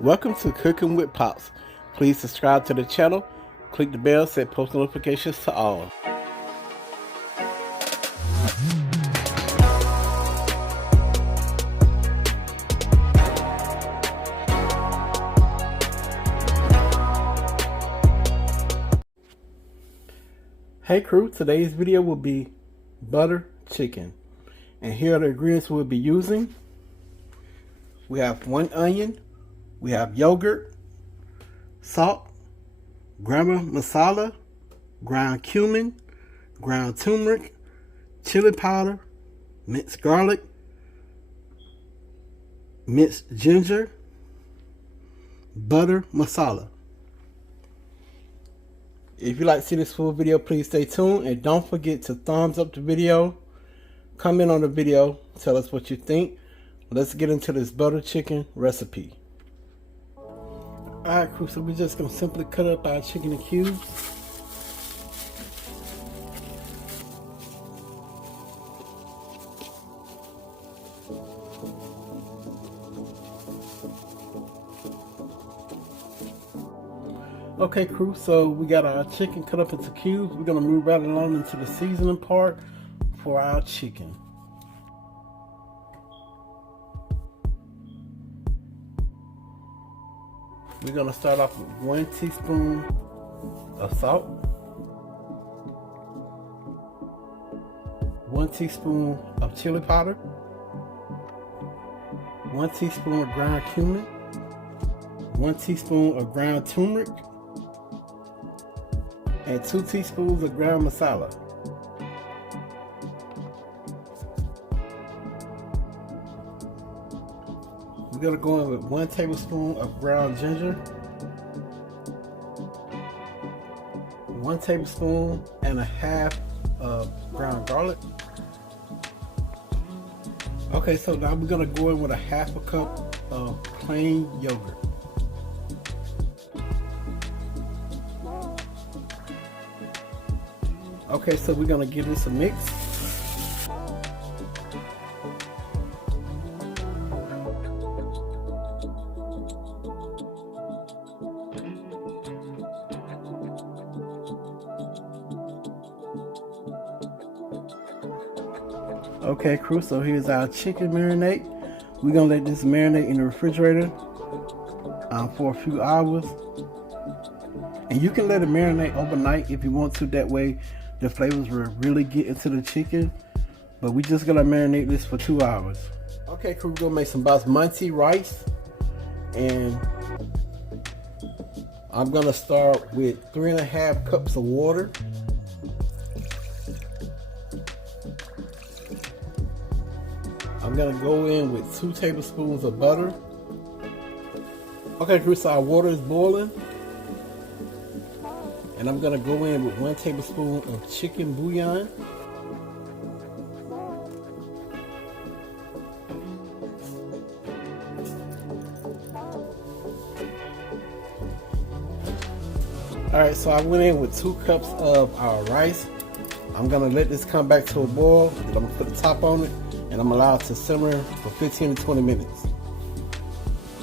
Welcome to Cooking with Pops. Please subscribe to the channel, click the bell, set post notifications to all. Hey crew, today's video will be butter chicken. And here are the ingredients we'll be using. We have 1 onion, we have yogurt, salt, garam masala, ground cumin, ground turmeric, chili powder, minced garlic, minced ginger, butter masala. If you'd like to see this full video, please stay tuned and don't forget to thumbs up the video, comment on the video, tell us what you think. Let's get into this butter chicken recipe. Alright crew, so we're just going to simply cut up our chicken in cubes. Okay crew, so we got our chicken cut up into cubes. We're going to move right along into the seasoning part for our chicken. We're going to start off with 1 teaspoon of salt, 1 teaspoon of chili powder, 1 teaspoon of ground cumin, 1 teaspoon of ground turmeric, and 2 teaspoons of garam masala. We're going to go in with 1 tablespoon of ground ginger, 1 tablespoon and a half of ground garlic. Okay, so now we're going to go in with a half a cup of plain yogurt. Okay, so we're going to give this a mix. Okay crew, so here's our chicken marinade. We're going to let this marinate in the refrigerator for a few hours. And you can let it marinate overnight if you want to, that way the flavors will really get into the chicken. But we just gonna marinate this for 2 hours. Okay crew, we're gonna make some basmati rice. And I'm gonna start with 3.5 cups of water. I'm gonna go in with 2 tablespoons of butter. Okay crew, so our water is boiling. And I'm gonna go in with 1 tablespoon of chicken bouillon. Alright, so I went in with 2 cups of our rice. I'm gonna let this come back to a boil. Then I'm gonna put the top on it and I'm allowed to simmer for 15 to 20 minutes.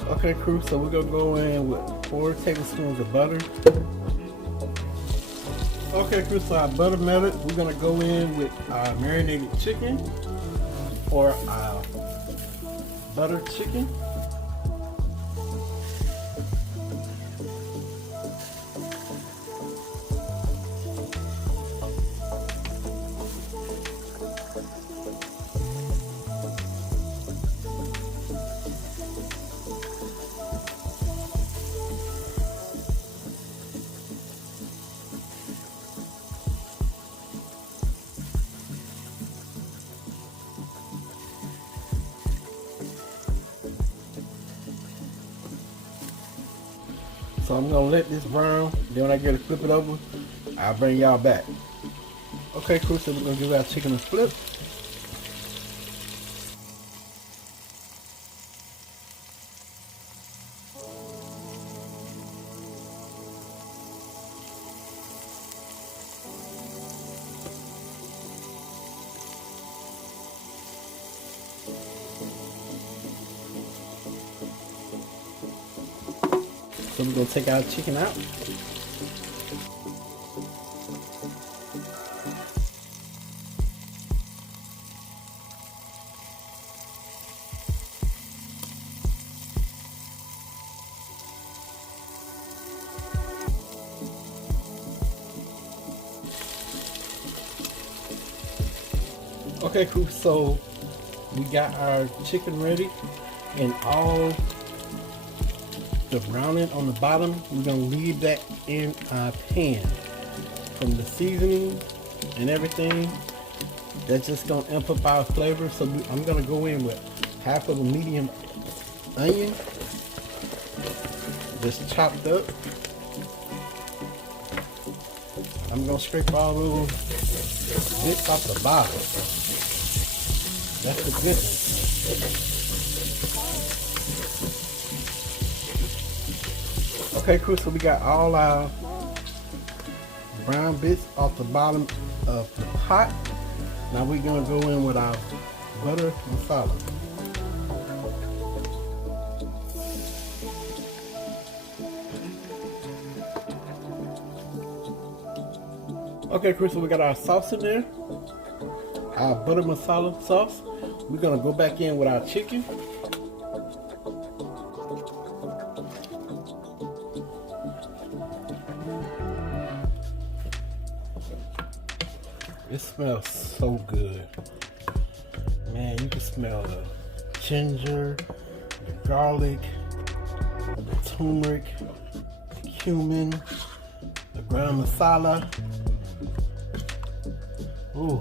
Okay crew, so we're gonna go in with 4 tablespoons of butter. Okay crew, so our butter melted. We're gonna go in with our marinated chicken or our butter chicken. So I'm gonna let this brown, then when I get to flip it over, I'll bring y'all back. Okay crew, so we're gonna give our chicken a flip. So we're gonna take our chicken out. Okay, cool. So we got our chicken ready, and all the browning on the bottom, we're gonna leave that in our pan. From the seasoning and everything, that's just gonna amp up our flavor. So I'm gonna go in with half of a medium onion, just chopped up. I'm gonna scrape all those bits off the bottom. That's the good one. Okay, cool. So we got all our brown bits off the bottom of the pot. Now we're gonna go in with our butter masala. Okay, Chris, so we got our sauce in there, our butter masala sauce. We're gonna go back in with our chicken. It smells so good. Man, you can smell the ginger, the garlic, the turmeric, the cumin, the ground masala. Ooh.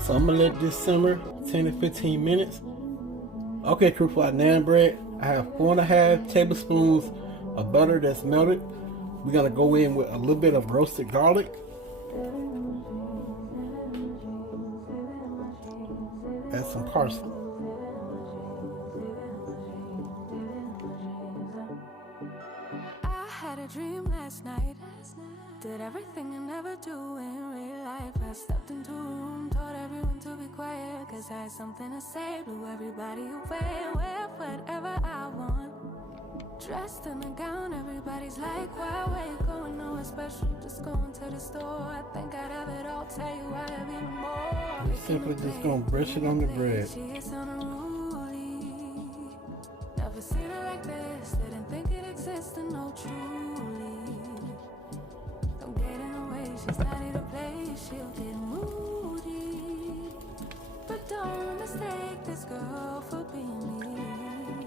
So I'm gonna let this simmer 10 to 15 minutes. Okay, crew, for our naan bread, I have 4.5 tablespoons of butter that's melted. We're gonna go in with a little bit of roasted garlic. Add some parsley. I had a dream last night. Did everything I never do in real life. I stepped into a room, told everyone to be quiet, cause I had something to say, blew everybody away. Wear whatever I want, dressed in a gown, everybody's like, why, where you going, nowhere special, just going to the store. I think I'd have it all, tell you why I've been more. We're simply just gonna brush it on the bread. She is unruly, never seen her like this, didn't think it existed, no truly. Don't get in her way, she's not here to play, she'll get moody. But don't mistake this girl for being me,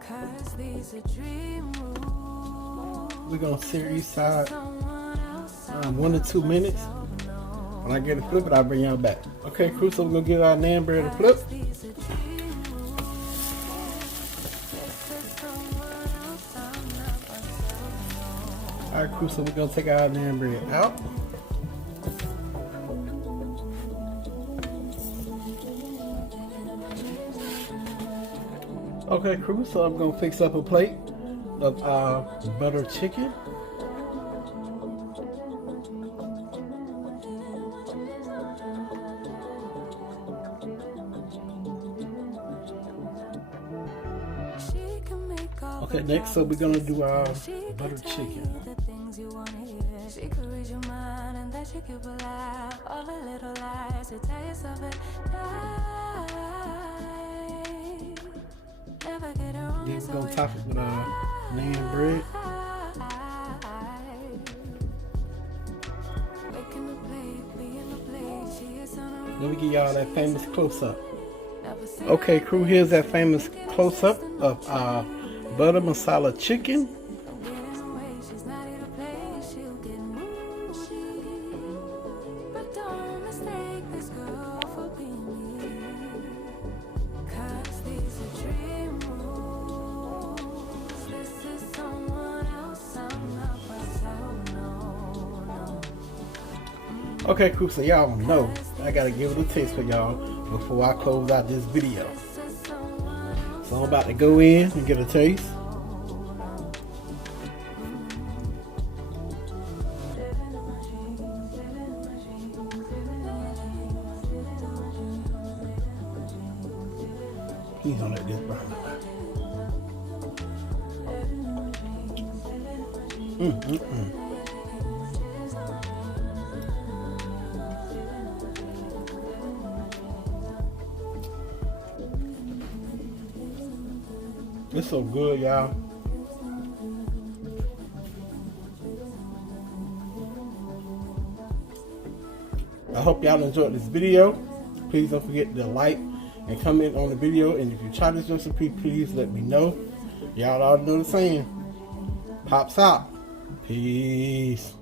cause these are dream rules. We're gonna sear each side 1 to 2 minutes. When I get it flip it, I'll bring y'all back. Okay, crew, so we're gonna get our naan bread to flip. Alright, crew, so we're gonna take our naan bread out. Okay, crew, so I'm gonna fix up a plate of our butter chicken. Okay, next, so we're gonna do our butter chicken. She could read your mind and that she could believe all the little lies to tell yourself it. Never get her on. Then we're gonna top it with our naan bread. Let me give y'all that famous close-up. Okay, crew, here's that famous close-up of our butter masala chicken. Okay, crew, so y'all know I gotta give it a taste for y'all before I close out this video. So I'm about to go in and get a taste. Please don't let this burn. It's so good, y'all. I hope y'all enjoyed this video. Please don't forget to like and comment on the video. And if you try this recipe, please let me know. Y'all already know the saying. Pops out. Peace.